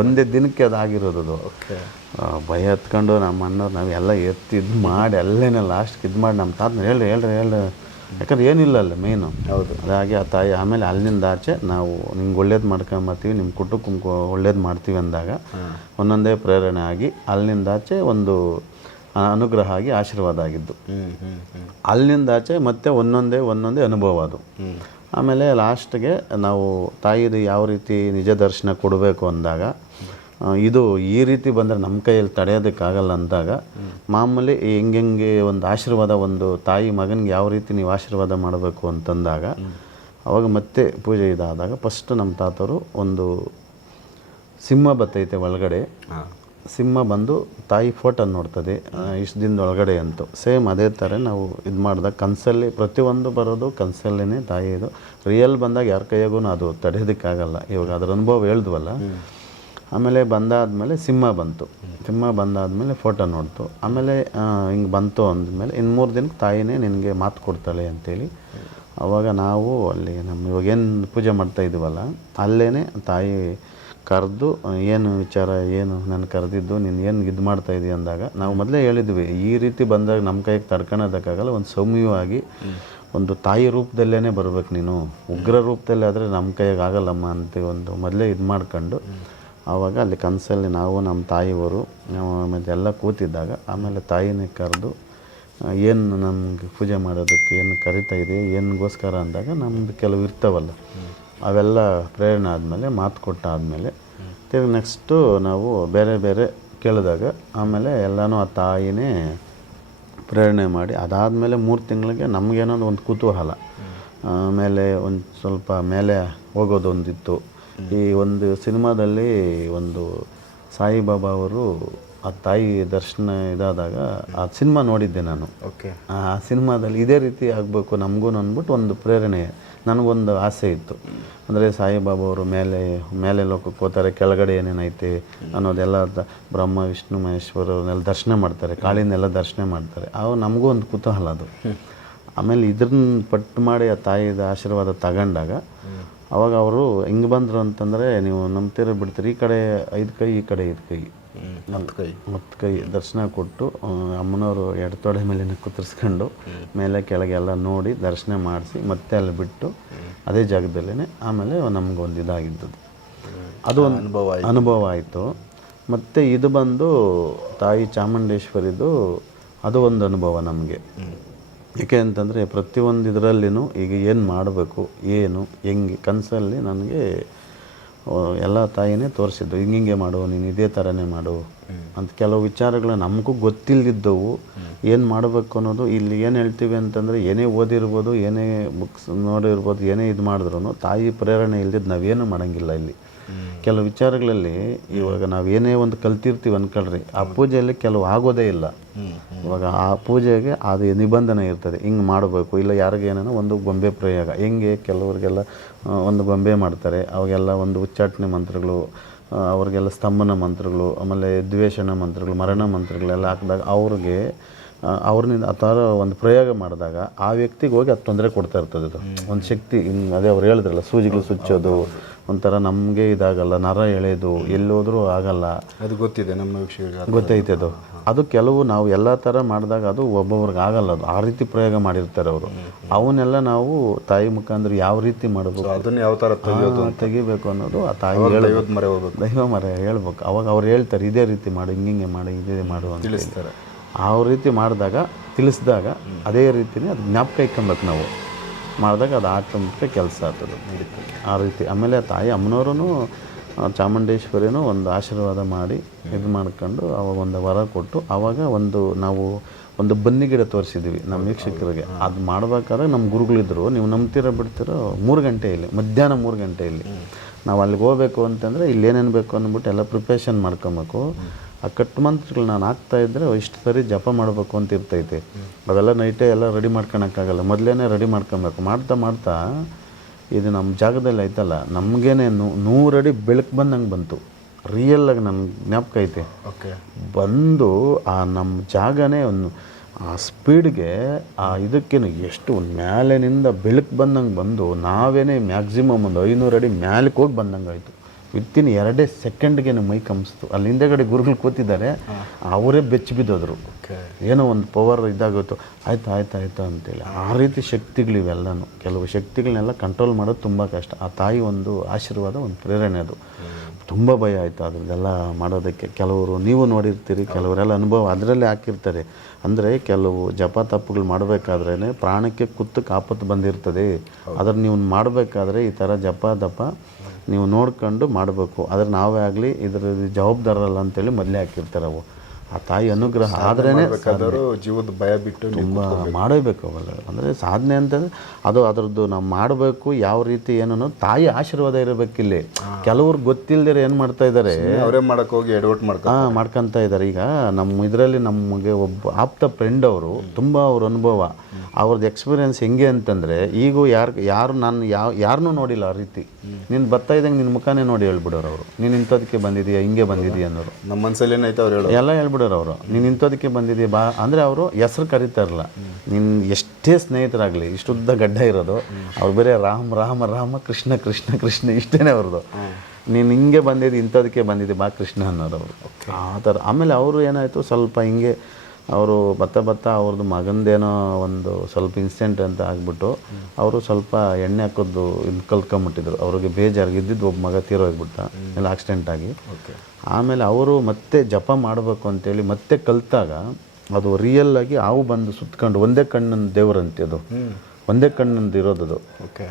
ಒಂದೇ ದಿನಕ್ಕೆ ಅದು. ಆಗಿರೋದು ಭಯ ಹತ್ಕೊಂಡು ನಮ್ಮ ಅಣ್ಣವ್ರು ನಾವೆಲ್ಲ ಎತ್ತಿ ಇದು ಮಾಡಿ ಅಲ್ಲೇನೆ ಲಾಸ್ಟ್ಗೆ ಇದು ಮಾಡಿ ನಮ್ಮ ತಾತನ ಹೇಳ್ರಿ ಹೇಳ್ರಿ ಹೇಳ್ರಿ. ಯಾಕಂದ್ರೆ ಏನಿಲ್ಲ ಅಲ್ಲ ಮೇನು ಹೌದು. ಅದಾಗಿ ಆ ತಾಯಿ ಆಮೇಲೆ ಅಲ್ಲಿಂದ ಆಚೆ ನಾವು ನಿಮ್ಗೆ ಒಳ್ಳೇದು ಮಾಡ್ಕೊಂಬರ್ತೀವಿ ನಿಮ್ಮ ಕುಟುಂಬಕ್ಕೆ ಒಳ್ಳೇದು ಮಾಡ್ತೀವಿ ಅಂದಾಗ ಒಂದೊಂದೇ ಪ್ರೇರಣೆ ಆಗಿ ಅಲ್ಲಿಂದ ಆಚೆ ಒಂದು ಅನುಗ್ರಹ ಆಗಿ ಆಶೀರ್ವಾದ ಆಗಿದ್ದು. ಅಲ್ಲಿಂದ ಆಚೆ ಮತ್ತೆ ಒಂದೊಂದೇ ಒಂದೊಂದೇ ಅನುಭವ ಅದು. ಆಮೇಲೆ ಲಾಸ್ಟ್ಗೆ ನಾವು ತಾಯಿದು ಯಾವ ರೀತಿ ನಿಜ ದರ್ಶನ ಕೊಡಬೇಕು ಅಂದಾಗ ಇದು ಈ ರೀತಿ ಬಂದರೆ ನಮ್ಮ ಕೈಯಲ್ಲಿ ತಡೆಯೋದಕ್ಕಾಗಲ್ಲ ಅಂದಾಗ ಮಾಮೂಲಿ ಹೆಂಗೆ ಒಂದು ಆಶೀರ್ವಾದ ಒಂದು ತಾಯಿ ಮಗನಿಗೆ ಯಾವ ರೀತಿ ನೀವು ಆಶೀರ್ವಾದ ಮಾಡಬೇಕು ಅಂತಂದಾಗ ಅವಾಗ ಮತ್ತೆ ಪೂಜೆ ಇದಾದಾಗ ಫಸ್ಟ್ ನಮ್ಮ ತಾತವರು ಒಂದು ಸಿಂಹ ಬತ್ತೈತೆ ಒಳಗಡೆ. ಸಿಂಹ ಬಂದು ತಾಯಿ ಫೋಟೋ ನೋಡ್ತದೆ. ಇಷ್ಟು ದಿನದ ಒಳಗಡೆ ಅಂತು. ಸೇಮ್ ಅದೇ ಥರ ನಾವು ಇದು ಮಾಡಿದಾಗ ಕನಸಲ್ಲಿ ಪ್ರತಿಯೊಂದು ಬರೋದು ಕನಸಲ್ಲೇ ತಾಯಿ ಇದು. ರಿಯಲ್ ಬಂದಾಗ ಯಾರ ಕೈಯಾಗೂ ಅದು ತಡೆಯೋದಕ್ಕಾಗಲ್ಲ. ಇವಾಗ ಅದರ ಅನುಭವ ಹೇಳ್ದ್ವಲ್ಲ. ಆಮೇಲೆ ಬಂದಾದಮೇಲೆ ಸಿಂಹ ಬಂತು. ಸಿಂಹ ಬಂದಾದಮೇಲೆ ಫೋಟೋ ನೋಡ್ತು. ಆಮೇಲೆ ಹಿಂಗೆ ಬಂತು ಅಂದಮೇಲೆ ಇನ್ನು ಮೂರು ದಿನಕ್ಕೆ ತಾಯಿನೇ ನಿನಗೆ ಮಾತು ಕೊಡ್ತಾಳೆ ಅಂತೇಳಿ ಅವಾಗ ನಾವು ಅಲ್ಲಿ ನಮ್ಮ ಇವಾಗ ಏನು ಪೂಜೆ ಮಾಡ್ತಾ ಇದ್ದೀವಲ್ಲ ಅಲ್ಲೇ ತಾಯಿ ಕರೆದು, ಏನು ವಿಚಾರ, ಏನು ನಾನು ಕರೆದಿದ್ದು, ನೀನು ಏನು ಇದು ಮಾಡ್ತಾ ಇದೀಯ ಅಂದಾಗ ನಾವು ಮೊದಲೇ ಹೇಳಿದ್ವಿ, ಈ ರೀತಿ ಬಂದಾಗ ನಮ್ಮ ಕೈಗೆ ತಡ್ಕೊಳೋದಕ್ಕಾಗಲ್ಲ, ಒಂದು ಸೌಮ್ಯವಾಗಿ ಒಂದು ತಾಯಿ ರೂಪದಲ್ಲೇ ಬರಬೇಕು ನೀನು. ಉಗ್ರ ರೂಪದಲ್ಲಿ ಆದರೆ ನಮ್ಮ ಕೈಗೆ ಆಗಲ್ಲಮ್ಮ ಅಂತ ಒಂದು ಮೊದಲೇ ಇದು ಮಾಡ್ಕೊಂಡು ಆವಾಗ ಅಲ್ಲಿ ಕನಸಲ್ಲಿ ನಾವು ನಮ್ಮ ತಾಯಿಯವರು ಎಲ್ಲ ಕೂತಿದ್ದಾಗ ಆಮೇಲೆ ತಾಯಿನೇ ಕರೆದು ಏನು ನಮಗೆ ಪೂಜೆ ಮಾಡೋದಕ್ಕೆ ಏನು ಕರಿತಾ ಇದೆ ಏನಿಗೋಸ್ಕರ ಅಂದಾಗ ನಮ್ದು ಕೆಲವು ಇರ್ತಾವಲ್ಲ. ಅವೆಲ್ಲ ಪ್ರೇರಣೆ ಆದಮೇಲೆ, ಮಾತು ಕೊಟ್ಟ ಆದಮೇಲೆ, ತಿರ್ಗಿ ನೆಕ್ಸ್ಟು ನಾವು ಬೇರೆ ಬೇರೆ ಕೇಳಿದಾಗ ಆಮೇಲೆ ಎಲ್ಲನೂ ಆ ತಾಯಿನೇ ಪ್ರೇರಣೆ ಮಾಡಿ, ಅದಾದಮೇಲೆ ಮೂರು ತಿಂಗಳಿಗೆ ನಮಗೇನೋ ಒಂದು ಕುತೂಹಲ. ಆಮೇಲೆ ಒಂದು ಸ್ವಲ್ಪ ಮೇಲೆ ಹೋಗೋದೊಂದಿತ್ತು. ಈ ಒಂದು ಸಿನಿಮಾದಲ್ಲಿ ಒಂದು ಸಾಯಿಬಾಬಾ ಅವರು ಆ ತಾಯಿ ದರ್ಶನ ಇದಾದಾಗ ಆ ಸಿನಿಮಾ ನೋಡಿದ್ದೆ ನಾನು. ಓಕೆ. ಆ ಸಿನಿಮಾದಲ್ಲಿ ಇದೇ ರೀತಿ ಆಗಬೇಕು ನಮಗೂ ಅಂದ್ಬಿಟ್ಟು ಒಂದು ಪ್ರೇರಣೆ ನನಗೊಂದು ಆಸೆ ಇತ್ತು. ಅಂದರೆ ಸಾಯಿಬಾಬಾ ಅವರು ಮೇಲೆ ಮೇಲೆ ಲೋಕಕ್ಕೆ ಹೋಗ್ತಾರೆ ಕೆಳಗಡೆ ಏನೇನೈತೆ ಅನ್ನೋದೆಲ್ಲ ಬ್ರಹ್ಮ ವಿಷ್ಣು ಮಹೇಶ್ವರನೆಲ್ಲ ದರ್ಶನ ಮಾಡ್ತಾರೆ ಕಾಳಿನೆಲ್ಲ ದರ್ಶನ ಮಾಡ್ತಾರೆ. ಅವು ನಮಗೂ ಒಂದು ಕುತೂಹಲ ಅದು. ಆಮೇಲೆ ಇದ್ರನ್ನ ಪಟ್ಟು ಮಾಡಿ ಆ ತಾಯಿದ ಆಶೀರ್ವಾದ ತಗೊಂಡಾಗ ಅವಾಗ ಅವರು ಹಿಂಗೆ ಬಂದರು ಅಂತಂದರೆ ನೀವು ನಂಬ್ತೀರ ಬಿಡ್ತೀರಿ. ಈ ಕಡೆ ಐದು ಕೈ ಈ ಕಡೆ ಐದು ಕೈ. ಹತ್ತು ಕೈ. ಮತ್ತು ಕೈ ದರ್ಶನ ಕೊಟ್ಟು ಅಮ್ಮನವರು ಎರಡು ಎಡತೊಡೆ ಮೇಲಿನ ಕುತ್ತರಿಸ್ಕೊಂಡು ಮೇಲೆ ಕೆಳಗೆ ಎಲ್ಲ ನೋಡಿ ದರ್ಶನ ಮಾಡಿಸಿ ಮತ್ತೆ ಅಲ್ಲಿ ಬಿಟ್ಟು ಅದೇ ಜಾಗದಲ್ಲೇ ಆಮೇಲೆ ನಮಗೊಂದು ಇದಾಗಿದ್ದದು ಅದು ಒಂದು ಅನುಭವ ಅನುಭವ ಆಯಿತು. ಮತ್ತು ಇದು ಬಂದು ತಾಯಿ ಚಾಮುಂಡೇಶ್ವರಿದು ಅದು ಒಂದು ಅನುಭವ ನಮಗೆ. ಏಕೆ ಅಂತಂದರೆ ಪ್ರತಿಯೊಂದು ಇದರಲ್ಲಿನೂ ಈಗ ಏನು ಮಾಡಬೇಕು, ಏನು, ಹೆಂಗೆ, ಕನಸಲ್ಲಿ ನನಗೆ ಎಲ್ಲ ತಾಯಿನೇ ತೋರಿಸಿದ್ದು, ಹಿಂಗಿಂಗೆ ಮಾಡು, ನೀನು ಇದೇ ಥರನೇ ಮಾಡು ಅಂತ ಕೆಲವು ವಿಚಾರಗಳು ನಮಗೂ ಗೊತ್ತಿಲ್ಲದಿದ್ದವು ಏನು ಮಾಡಬೇಕು ಅನ್ನೋದು ಇಲ್ಲಿ ಏನು ಹೇಳ್ತೀವಿ ಅಂತಂದರೆ ಏನೇ ಓದಿರ್ಬೋದು, ಏನೇ ಬುಕ್ಸ್ ನೋಡಿರ್ಬೋದು, ಏನೇ ಇದು ಮಾಡಿದ್ರು ತಾಯಿ ಪ್ರೇರಣೆ ಇಲ್ದಿದ್ದು ನಾವೇನು ಮಾಡೋಂಗಿಲ್ಲ ಇಲ್ಲಿ. ಕೆಲವು ವಿಚಾರಗಳಲ್ಲಿ ಇವಾಗ ನಾವು ಏನೇ ಒಂದು ಕಲ್ತಿರ್ತೀವಿ ಅನ್ಕೊಳ್ರಿ ಆ ಪೂಜೆಯಲ್ಲಿ ಕೆಲವು ಆಗೋದೇ ಇಲ್ಲ. ಇವಾಗ ಆ ಪೂಜೆಗೆ ಅದು ನಿಬಂಧನೆ ಇರ್ತದೆ ಹಿಂಗೆ ಮಾಡಬೇಕು ಇಲ್ಲ ಯಾರಿಗೆ ಏನೇನೋ ಒಂದು ಗೊಂಬೆ ಪ್ರಯೋಗ ಹೆಂಗೆ ಕೆಲವರಿಗೆಲ್ಲ ಒಂದು ಗೊಂಬೆ ಮಾಡ್ತಾರೆ ಅವಾಗೆಲ್ಲ ಒಂದು ಉಚ್ಚಾಟನೆ ಮಂತ್ರಗಳು ಅವ್ರಿಗೆಲ್ಲ ಸ್ತಂಭನ ಮಂತ್ರಗಳು ಆಮೇಲೆ ದ್ವೇಷಣ ಮಂತ್ರಗಳು ಮರಣ ಮಂತ್ರಗಳೆಲ್ಲ ಹಾಕಿದಾಗ ಅವ್ರಿಗೆ ಅವ್ರನ್ನಿಂದ ಆ ಥರ ಒಂದು ಪ್ರಯೋಗ ಮಾಡಿದಾಗ ಆ ವ್ಯಕ್ತಿಗೆ ಹೋಗಿ ಅದು ತೊಂದರೆ ಕೊಡ್ತಾ ಇರ್ತದೆ ಅದು. ಒಂದು ಶಕ್ತಿ ಹಿಂಗೆ ಅದೇ ಅವ್ರು ಹೇಳಿದ್ರಲ್ಲ ಸೂಜಿಗಳು ಸುಚ್ಚೋದು ಒಂಥರ ನಮಗೆ ಇದಾಗಲ್ಲ ನರ ಎಳೆಯೋದು ಎಲ್ಲೋದ್ರೂ ಆಗಲ್ಲ. ಅದು ಗೊತ್ತಿದೆ ನಮ್ಮ ವಿಷಯ ಗೊತ್ತೈತೆ ಅದು. ಅದು ಕೆಲವು ನಾವು ಎಲ್ಲ ಥರ ಮಾಡಿದಾಗ ಅದು ಒಬ್ಬೊಬ್ರಿಗೆ ಆಗಲ್ಲ ಅದು. ಆ ರೀತಿ ಪ್ರಯೋಗ ಮಾಡಿರ್ತಾರೆ ಅವರು. ಅವನ್ನೆಲ್ಲ ನಾವು ತಾಯಿ ಮುಖಾಂತರ ಯಾವ ರೀತಿ ಮಾಡಬೇಕು? ಅದನ್ನು ಯಾವ ಥರ ತೆಗಿಬೇಕು ಅನ್ನೋದು ಆ ತಾಯಿ ಮರೆ ಹೋಗ್ಬೇಕು. ದೈವ ಮರ ಹೇಳ್ಬೇಕು. ಅವಾಗ ಅವ್ರು ಹೇಳ್ತಾರೆ ಇದೇ ರೀತಿ ಮಾಡು ಹಿಂಗೆ ಮಾಡು ಇದೇ ಮಾಡು ಅಂತ ಹೇಳ್ತಾರೆ ತಿಳಿಸ್ತಾರೆ. ಆ ರೀತಿ ಮಾಡಿದಾಗ ತಿಳಿಸಿದಾಗ ಅದೇ ರೀತಿನೇ ಅದು ಜ್ಞಾಪಕ ಇಟ್ಕೊಬೇಕು ನಾವು. ಮಾಡಿದಾಗ ಅದು ಆಟೋಮೆಟಿಕ್ ಕೆಲಸ ಆಗ್ತದೆ ಆ ರೀತಿ. ಆಮೇಲೆ ತಾಯಿ ಅಮ್ಮನವ್ರೂ ಚಾಮುಂಡೇಶ್ವರಿನೂ ಒಂದು ಆಶೀರ್ವಾದ ಮಾಡಿ ಇದು ಮಾಡ್ಕೊಂಡು ಅವಾಗ ಒಂದು ವರ ಕೊಟ್ಟು ಆವಾಗ ಒಂದು ನಾವು ಒಂದು ಬನ್ನಿ ಗಿಡ ತೋರಿಸಿದ್ವಿ ನಮ್ಮ ವೀಕ್ಷಕರಿಗೆ. ಅದು ಮಾಡ್ಬೇಕಾದ್ರೆ ನಮ್ಮ ಗುರುಗಳಿದ್ರು. ನೀವು ನಂಬ್ತೀರ ಬಿಡ್ತಿರೋ? ಮೂರು ಗಂಟೆಯಲ್ಲಿ ಮಧ್ಯಾಹ್ನ ಮೂರು ಗಂಟೆಯಲ್ಲಿ ನಾವು ಅಲ್ಲಿಗೆ ಹೋಗ್ಬೇಕು ಅಂತಂದರೆ ಇಲ್ಲಿ ಏನೇನು ಬೇಕು ಅಂದ್ಬಿಟ್ಟು ಎಲ್ಲ ಪ್ರಿಪ್ರೇಷನ್ ಮಾಡ್ಕೊಬೇಕು. ಆ ಕಟ್ ಮಂತ್ರಗಳು ನಾನು ಹಾಕ್ತಾ ಇದ್ದರೆ ಇಷ್ಟು ಸರಿ ಜಪ ಮಾಡಬೇಕು ಅಂತ ಇರ್ತೈತೆ. ಅದೆಲ್ಲ ನೈಟೇ ಎಲ್ಲ ರೆಡಿ ಮಾಡ್ಕೊಳಕ್ಕಾಗಲ್ಲ. ಮೊದಲೇ ರೆಡಿ ಮಾಡ್ಕೊಬೇಕು. ಮಾಡ್ತಾ ಮಾಡ್ತಾ ಇದು ನಮ್ಮ ಜಾಗದಲ್ಲಿ ಐತಲ್ಲ ನಮಗೇನೆ ನೂರಡಿ ಬೆಳಕು ಬಂದಂಗೆ ಬಂತು. ರಿಯಲ್ಲಾಗಿ ನನ್ನ ಜ್ಞಾಪಕ ಐತೆ. ಓಕೆ. ಬಂದು ಆ ನಮ್ಮ ಜಾಗನೇ ಒಂದು ಆ ಸ್ಪೀಡ್ಗೆ ಆ ಇದಕ್ಕೇನು ಎಷ್ಟು ಮೇಲಿನಿಂದ ಬೆಳಕು ಬಂದಂಗೆ ಬಂದು ನಾವೇನೇ ಮ್ಯಾಕ್ಸಿಮಮ್ ಒಂದು ಐನೂರು ಅಡಿ ಮ್ಯಾಲಕ್ಕೆ ಹೋಗಿ ಬಂದಂಗೆ ಆಯಿತು. ವಿತ್ತಿನ ಎರಡೇ ಸೆಕೆಂಡ್ಗೆ ಮೈ ಕಂಬಿಸ್ತು ಅಲ್ಲಿ ಹಿಂದೆಗಡೆ ಗುರುಗಳು ಕೂತಿದ್ದಾರೆ. ಅವರೇ ಬೆಚ್ಚಿ ಬಿದ್ದೋದ್ರು. ಏನೋ ಒಂದು ಪವರ್ ಇದಾಗೋಯ್ತು. ಆಯ್ತು ಆಯ್ತು ಆಯ್ತು ಅಂತೇಳಿ. ಆ ರೀತಿ ಶಕ್ತಿಗಳಿವೆಲ್ಲನೂ ಕೆಲವು ಶಕ್ತಿಗಳನ್ನೆಲ್ಲ ಕಂಟ್ರೋಲ್ ಮಾಡೋದು ತುಂಬ ಕಷ್ಟ. ಆ ತಾಯಿ ಒಂದು ಆಶೀರ್ವಾದ ಒಂದು ಪ್ರೇರಣೆ ಅದು. ತುಂಬ ಭಯ ಆಯಿತು ಅದರದ್ದೆಲ್ಲ ಮಾಡೋದಕ್ಕೆ. ಕೆಲವರು ನೀವು ನೋಡಿರ್ತೀರಿ ಕೆಲವರೆಲ್ಲ ಅನುಭವ ಅದರಲ್ಲೇ ಹಾಕಿರ್ತಾರೆ. ಅಂದರೆ ಕೆಲವು ಜಪ ತಪ್ಪುಗಳು ಮಾಡಬೇಕಾದ್ರೇ ಪ್ರಾಣಕ್ಕೆ ಕುತ್ತು ಕಾಪತ್ತು ಬಂದಿರ್ತದೆ. ಅದ್ರ ನೀವು ಮಾಡಬೇಕಾದ್ರೆ ಈ ಥರ ಜಪ ದಪ ನೀವು ನೋಡ್ಕೊಂಡು ಮಾಡಬೇಕು. ಆದರೆ ನಾವೇ ಆಗಲಿ ಇದರ ಜವಾಬ್ದಾರಲ್ಲ ಅಂತೇಳಿ ಮೊದಲೇ ಹಾಕಿರ್ತಾರೆ ಅವು. ಆ ತಾಯಿ ಅನುಗ್ರಹ ಆದ್ರೇ ಜೀವದ ಭಯ ಬಿಟ್ಟು ತುಂಬ ಮಾಡಬೇಕು ಅವಾಗ ಅಂದರೆ ಸಾಧನೆ ಅಂತಂದರೆ ಅದು ಅದರದ್ದು ನಾವು ಮಾಡಬೇಕು ಯಾವ ರೀತಿ ಏನನ್ನು ತಾಯಿ ಆಶೀರ್ವಾದ ಇರಬೇಕಿಲ್ಲಿ. ಕೆಲವ್ರು ಗೊತ್ತಿಲ್ಲದೆ ಏನು ಮಾಡ್ತಾ ಇದ್ದಾರೆ ಅವರೇ ಮಾಡಕ್ ಹೋಗಿ ಎಡವಟ್ ಮಾಡ್ಕೊ ಹಾಂ ಮಾಡ್ಕೊತಾ ಇದ್ದಾರೆ ಈಗ ನಮ್ಮ ಇದರಲ್ಲಿ ನಮಗೆ ಒಬ್ಬ ಆಪ್ತ ಫ್ರೆಂಡ್ ಅವರು ತುಂಬ ಅವ್ರ ಅನುಭವ. ಅವ್ರದ್ದು ಎಕ್ಸ್ಪೀರಿಯೆನ್ಸ್ ಹೆಂಗೆ ಅಂತಂದರೆ ಈಗ ಯಾರು ಯಾರು ನಾನು ಯಾವ ಯಾರನ್ನೂ ನೋಡಿಲ್ಲ ಆ ರೀತಿ. ನೀನು ಬರ್ತಾ ಇದ್ದಂಗೆ ನಿನ್ನ ಮುಖಾನೇ ನೋಡಿ ಹೇಳ್ಬಿಡೋರು ಅವರು. ನೀನು ಇಂಥದಕ್ಕೆ ಬಂದಿದೀಯಾ ಹಿಂಗೆ ಬಂದಿದೀಯ ಅನ್ನೋರು. ನಮ್ಮ ಮನಸ್ಸಲ್ಲಿ ಏನೈತೆ ಅವ್ರು ಹೇಳೋ ಎಲ್ಲ ಹೇಳ್ಬಿಡೋರು ಅವರು. ನೀನು ಇಂಥದಕ್ಕೆ ಬಂದಿದೆಯಾ ಬಾ ಅಂದರೆ ಅವರು ಹೆಸ್ರು ಕರೀತಾರಲ್ಲ ನಿನ್ನ ಎಷ್ಟೇ ಸ್ನೇಹಿತರಾಗಲಿ ಇಷ್ಟುದ್ದ ಗಡ್ಡ ಇರೋದು ಅವ್ರು ಬೇರೆ ರಾಮ ರಾಮ ರಾಮ ಕೃಷ್ಣ ಕೃಷ್ಣ ಕೃಷ್ಣ ಇಷ್ಟೇ ಅವ್ರದ್ದು ನೀನು ಹಿಂಗೆ ಬಂದಿದ್ದು ಇಂಥದಕ್ಕೆ ಬಂದಿದ್ದೆ ಬಾ ಕೃಷ್ಣ ಅನ್ನೋರು ಅವರು. ಆ ಥರ. ಆಮೇಲೆ ಅವರು ಏನಾಯಿತು ಸ್ವಲ್ಪ ಹಿಂಗೆ ಅವರು ಬತ್ತ ಬತ್ತ ಅವ್ರದ್ದು ಮಗಂದೇನೋ ಒಂದು ಸ್ವಲ್ಪ ಇನ್ಸಿಡೆಂಟ್ ಅಂತ ಆಗಿಬಿಟ್ಟು ಅವರು ಸ್ವಲ್ಪ ಎಣ್ಣೆ ಹಾಕೋದು ಇದು ಕಲ್ತ್ಕೊಂಬಿಟ್ಟಿದ್ರು. ಅವ್ರಿಗೆ ಬೇಜಾರು ಇದ್ದಿದ್ದು ಒಬ್ಬ ಮಗ ತೀರೋಗ್ಬಿಟ್ಟ ಎಲ್ಲ ಆಕ್ಸಿಡೆಂಟ್ ಆಗಿ. ಆಮೇಲೆ ಅವರು ಮತ್ತೆ ಜಪ ಮಾಡಬೇಕು ಅಂತೇಳಿ ಮತ್ತೆ ಕಲ್ತಾಗ ಅದು ರಿಯಲ್ ಆಗಿ ಹಾವು ಬಂದು ಸುತ್ಕೊಂಡು ಒಂದೇ ಕಣ್ಣಿನ ದೇವರಂತೆ ಅದು. ಒಂದೇ ಕಣ್ಣಿಂದ ಇರೋದು ಅದು. ಓಕೆ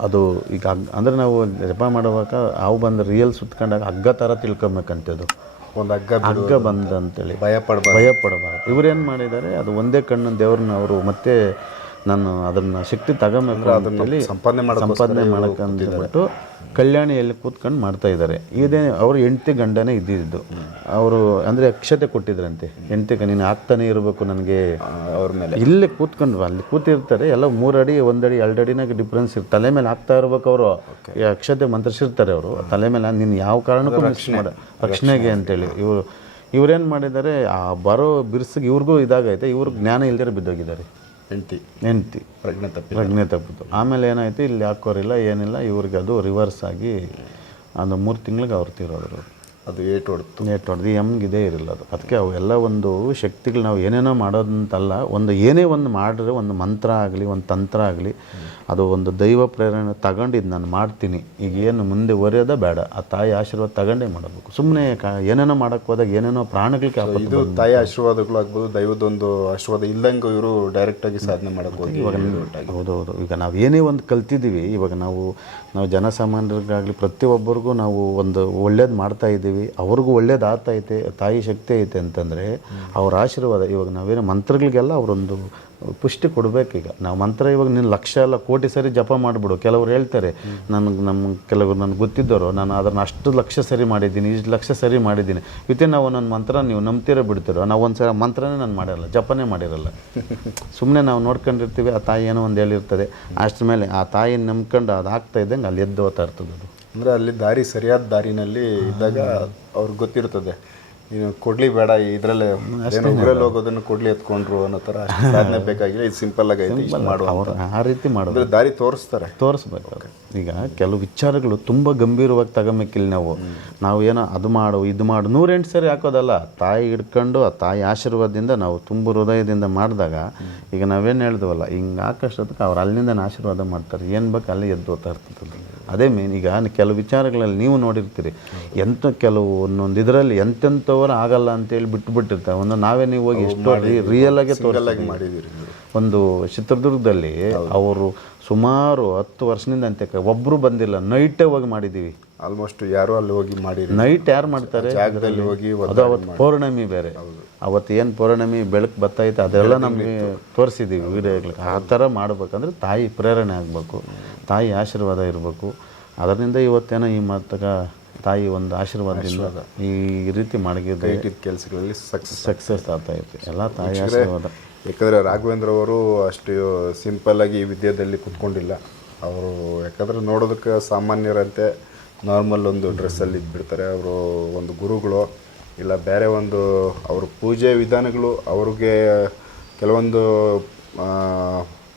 ಅದು ಈಗ ಅಂದ್ರೆ ನಾವು ಜಪ ಮಾಡುವಾಗ ಹಾವು ಬಂದು ರಿಯಲ್ ಸುತ್ಕೊಂಡಾಗ ಹಗ್ಗ ಥರ ತಿಳ್ಕೊಬೇಕಂತೆ ಅದು. ಒಂದು ಹಗ್ಗ ಹಗ್ಗ ಬಂದ ಅಂತೇಳಿ ಭಯ ಪಡಬಾರ್ದು ಭಯ ಪಡಬಾರ್ದು ಇವ್ರೇನು ಮಾಡಿದ್ದಾರೆ? ಅದು ಒಂದೇ ಕಣ್ಣು ದೇವ್ರನ್ನ ಅವರು ಮತ್ತೆ ನಾನು ಅದನ್ನು ಶಕ್ತಿ ತಗೊಂಬೇಕಲ್ಲಿ ಸಂಪಾದನೆ ಮಾಡಿ ಸಂಪಾದನೆ ಕಲ್ಯಾಣಿಯಲ್ಲಿ ಕೂತ್ಕೊಂಡು ಮಾಡ್ತಾ ಇದ್ದಾರೆ. ಇದೇ ಅವರು ಹೆಂಡತಿ ಗಂಡನೇ ಇದ್ದಿದ್ದು. ಅವರು ಅಂದರೆ ಅಕ್ಷತೆ ಕೊಟ್ಟಿದ್ರಂತೆ. ಹೆಂಡತಿ ನೀನು ಆಗ್ತಾನೆ ಇರಬೇಕು ನನಗೆ. ಅವ್ರ ಮೇಲೆ. ಇಲ್ಲಿ ಕೂತ್ಕೊಂಡು ಅಲ್ಲಿ ಕೂತಿರ್ತಾರೆ. ಎಲ್ಲ ಮೂರಡಿ ಒಂದಡಿ ಎರಡು ಅಡಿನಾಗ ಡಿಫ್ರೆನ್ಸ್ ಇರ್ತದೆ ತಲೆ ಮೇಲೆ ಆಗ್ತಾ ಇರ್ಬೇಕು ಅವರು. ಅಕ್ಷತೆ ಮಂತ್ರಿಸಿರ್ತಾರೆ ಅವರು. ತಲೆ ಮೇಲೆ ನೀನು ಯಾವ ಕಾರಣಕ್ಕೂ ಮಿಕ್ಸ್ ಮಾಡ ರಕ್ಷಣೆಗೆ ಅಂತೇಳಿ. ಇವರು ಇವ್ರೇನು ಮಾಡಿದ್ದಾರೆ? ಆ ಬರೋ ಬಿರ್ಸಿಗೆ ಇವ್ರಿಗೂ ಇದಾಗೈತೆ. ಇವ್ರಿಗೆ ಜ್ಞಾನ ಇಲ್ದಿರ ಬಿದ್ದೋಗಿದ್ದಾರೆ. ಹೆಂಡತಿ. ಹೆಂಡತಿ. ಪ್ರಜ್ಞೆ ತಪ್ಪಿ ಪ್ರಜ್ಞೆ ತಪ್ಪಿತು. ಆಮೇಲೆ ಏನಾಯ್ತು ಇಲ್ಲಿ ಹಾಕೋರಿಲ್ಲ ಏನಿಲ್ಲ ಇವ್ರಿಗೆ ಅದು ರಿವರ್ಸ್ ಆಗಿ ಅದು ಮೂರು ತಿಂಗ್ಳಿಗೆ ಅವ್ರು ತೀರೋದ್ರು. ಅದು ಏಟ್ ಹೊಡ್ತು. ಏಟ್ ಹೊಡೆದು ಎಮ್ಗೆ ಇದೇ ಇರಲ್ಲ ಅದು. ಅದಕ್ಕೆ ಅವೆಲ್ಲ ಒಂದು ಶಕ್ತಿಗಳು ನಾವು ಏನೇನೋ ಮಾಡೋದಂತಲ್ಲ ಒಂದು ಏನೇ ಒಂದು ಮಾಡಿದ್ರೆ ಒಂದು ಮಂತ್ರ ಆಗಲಿ ಒಂದು ತಂತ್ರ ಆಗಲಿ ಅದು ಒಂದು ದೈವ ಪ್ರೇರಣೆ ತಗೊಂಡಿದ್ದು ನಾನು ಮಾಡ್ತೀನಿ. ಈಗ ಏನು ಮುಂದೆ ಒರೆಯೋದ ಬೇಡ. ಆ ತಾಯಿ ಆಶೀರ್ವಾದ ತಗೊಂಡೇ ಮಾಡಬೇಕು. ಸುಮ್ಮನೆ ಕ ಏನೇನೋ ಮಾಡೋಕ್ಕೆ ಹೋದಾಗ ಏನೇನೋ ಪ್ರಾಣಗಳಿಗೆ ಇದು ತಾಯಿ ಆಶೀರ್ವಾದಗಳು ಆಗ್ಬೋದು ದೈವದೊಂದು ಆಶೀರ್ವಾದ ಇಲ್ಲದಂಗೆ ಇವರು ಡೈರೆಕ್ಟಾಗಿ ಸಾಧನೆ ಸಾಧನೆ ಇವಾಗ ಹೌದು ಹೌದು ಈಗ ನಾವು ಏನೇ ಒಂದು ಕಲ್ತಿದ್ದೀವಿ ಇವಾಗ ನಾವು ನಾವು ಜನಸಾಮಾನ್ಯರಿಗಾಗಲಿ ಪ್ರತಿಯೊಬ್ಬರಿಗೂ ನಾವು ಒಂದು ಒಳ್ಳೇದು ಮಾಡ್ತಾ ಇದ್ದೀವಿ. ಅವ್ರಿಗೂ ಒಳ್ಳೇದು ಐತೆ ತಾಯಿ ಶಕ್ತಿ ಐತೆ ಅಂತಂದರೆ ಅವ್ರ ಆಶೀರ್ವಾದ, ಇವಾಗ ನಾವೇನು ಮಂತ್ರಗಳಿಗೆಲ್ಲ ಅವರೊಂದು ಪುಷ್ಟಿ ಕೊಡಬೇಕೀಗ ನಾವು ಮಂತ್ರ ಇವಾಗ ನಿನ್ನ ಲಕ್ಷ ಎಲ್ಲ ಕೋಟಿ ಸರಿ ಜಪ ಮಾಡಿಬಿಡು. ಕೆಲವರು ಹೇಳ್ತಾರೆ ನನಗೆ ನಮ್ಮ ಕೆಲವರು ನನಗೆ ಗೊತ್ತಿದ್ದವರು ನಾನು ಅದನ್ನು ಅಷ್ಟು ಲಕ್ಷ ಸರಿ ಮಾಡಿದ್ದೀನಿ, ಇಷ್ಟು ಲಕ್ಷ ಸರಿ ಮಾಡಿದ್ದೀನಿ. ವಿತಿನ್ ನಾವು ನನ್ನ ಮಂತ್ರ ನೀವು ನಂಬ್ತೀರ ಬಿಡ್ತೀರೋ? ನಾವು ಒಂದು ಸಲ ಮಂತ್ರನೇ ನಾನು ಮಾಡಿರಲ್ಲ, ಜಪನೇ ಮಾಡಿರಲ್ಲ. ಸುಮ್ಮನೆ ನಾವು ನೋಡ್ಕೊಂಡಿರ್ತೀವಿ, ಆ ತಾಯಿ ಏನೋ ಒಂದು ಹೇಳಿರ್ತದೆ ಅಷ್ಟ್ರ ಮೇಲೆ ಆ ತಾಯಿನ ನಂಬ್ಕೊಂಡು ಅದು ಆಗ್ತಾ ಇದ್ದಂಗೆ ಅಲ್ಲಿ ಎದ್ದು ಹೋಗ್ತಾ ಇರ್ತದೆ ಅದು. ಅಂದ್ರೆ ಅಲ್ಲಿ ದಾರಿ ಸರಿಯಾದ ದಾರಿನಲ್ಲಿ ಇದ್ದಾಗ ಅವ್ರಿಗೆ ಗೊತ್ತಿರ್ತದೆ. ಇನ್ನು ಕೊಡ್ಲಿ ಬೇಡ ಇದರಲ್ಲೇ ಏನೋ ಊರಲ್ಲಿ ಹೋಗೋದನ್ನು ಕೊಡ್ಲಿ ಎತ್ಕೊಂಡ್ರು ಅನ್ನೋ ಥರ ಸಾಧನೆ ಬೇಕಾಗಿಲ್ಲ. ಇದು ಸಿಂಪಲ್ ಆಗಿ ಮಾಡುವ ಅವ್ರು ಆ ರೀತಿ ಮಾಡೋದು. ದಾರಿ ತೋರಿಸ್ತಾರೆ. ತೋರಿಸ್ಬೇಕು ಈಗ ಕೆಲವು ವಿಚಾರಗಳು ತುಂಬ ಗಂಭೀರವಾಗಿ ತಗೊಂಬೇಕಿಲ್ಲ ನಾವು. ನಾವು ಏನೋ ಅದು ಮಾಡು ಇದು ಮಾಡು ನೂರೆಂಟು ಸರಿ ಹಾಕೋದಲ್ಲ. ತಾಯಿ ಹಿಡ್ಕೊಂಡು ಆ ತಾಯಿ ಆಶೀರ್ವಾದದಿಂದ ನಾವು ತುಂಬ ಹೃದಯದಿಂದ ಮಾಡಿದಾಗ ಈಗ ನಾವೇನು ಹೇಳಿದ್ವಲ್ಲ ಹಿಂಗೆ ಹಾಕೋಷ್ಟೊತ್ತಿಗೆ ಅವ್ರು ಅಲ್ಲಿಂದ ಆಶೀರ್ವಾದ ಮಾಡ್ತಾರೆ. ಏನು ಬೇಕು ಅಲ್ಲಿ ಎದ್ದು ಹೋಗ್ತಾ ಇರ್ತದೆ. ಅದೇ ಮೇನ್ ಈಗ ಕೆಲವು ವಿಚಾರಗಳಲ್ಲಿ ನೀವು ನೋಡಿರ್ತೀರಿ. ಎಂಥ ಕೆಲವು ಒಂದೊಂದು ಇದರಲ್ಲಿ ಎಂತೆಂಥವ್ರು ಆಗಲ್ಲ ಅಂತೇಳಿ ಬಿಟ್ಟು ಬಿಟ್ಟಿರ್ತಾರೆ. ಒಂದು ನಾವೇ ನೀವು ಹೋಗಿ ಎಷ್ಟು ರಿಯಲ್ ಆಗಿ ತೋರಿಸಿ ಮಾಡಿದ್ದೀರಿ ಒಂದು ಚಿತ್ರದುರ್ಗದಲ್ಲಿ ಅವರು ಸುಮಾರು ಹತ್ತು ವರ್ಷದಿಂದ ಅಂತೆ ಒಬ್ಬರು ಬಂದಿಲ್ಲ. ನೈಟೇ ಹೋಗಿ ಮಾಡಿದ್ದೀವಿ ಆಲ್ಮೋಸ್ಟ್ ಯಾರು ಅಲ್ಲಿ ಹೋಗಿ ಮಾಡಿ ನೈಟ್ ಯಾರು ಮಾಡ್ತಾರೆ? ಜಾಗದಲ್ಲಿ ಹೋಗಿ ಅದು ಅವತ್ತು ಪೌರ್ಣಮಿ ಬೇರೆ. ಅವತ್ತು ಏನು ಪೌರ್ಣಮಿ ಬೆಳಕು ಬತ್ತೈತೆ ಅದೆಲ್ಲ ನಮಗೆ ತೋರಿಸಿದ್ದೀವಿ ವಿಡಿಯೋಗಳಿಗೆ ಆ ಥರ ಮಾಡ್ಬೇಕಂದ್ರೆ ತಾಯಿ ಪ್ರೇರಣೆ ಆಗಬೇಕು. ತಾಯಿ ಆಶೀರ್ವಾದ ಇರಬೇಕು. ಅದರಿಂದ ಇವತ್ತೇನೋ ಈ ಮತ್ತಗ ತಾಯಿ ಒಂದು ಆಶೀರ್ವಾದದಿಂದ ಈ ರೀತಿ ಮಾಡಿದ ಕೆಲಸಗಳಲ್ಲಿ ಸಕ್ಸಸ್ ಸಕ್ಸಸ್ ಆಗ್ತಾ ಎಲ್ಲ ತಾಯಿ ಆಶೀರ್ವಾದ. ಯಾಕಂದರೆ ರಾಘವೇಂದ್ರ ಅವರು ಅಷ್ಟು ಸಿಂಪಲ್ಲಾಗಿ ಈ ವಿದ್ಯೆಯಲ್ಲಿ ಕುತ್ಕೊಂಡಿಲ್ಲ. ಅವರು ಯಾಕಂದರೆ ನೋಡೋದಕ್ಕೆ ಸಾಮಾನ್ಯರಂತೆ ನಾರ್ಮಲ್ ಒಂದು ಡ್ರೆಸ್ಸಲ್ಲಿ ಇದ್ಬಿಡ್ತಾರೆ. ಅವರು ಒಂದು ಗುರುಗಳು, ಇಲ್ಲ ಬೇರೆ ಒಂದು ಅವ್ರ ಪೂಜೆ ವಿಧಾನಗಳು ಅವ್ರಿಗೆ ಕೆಲವೊಂದು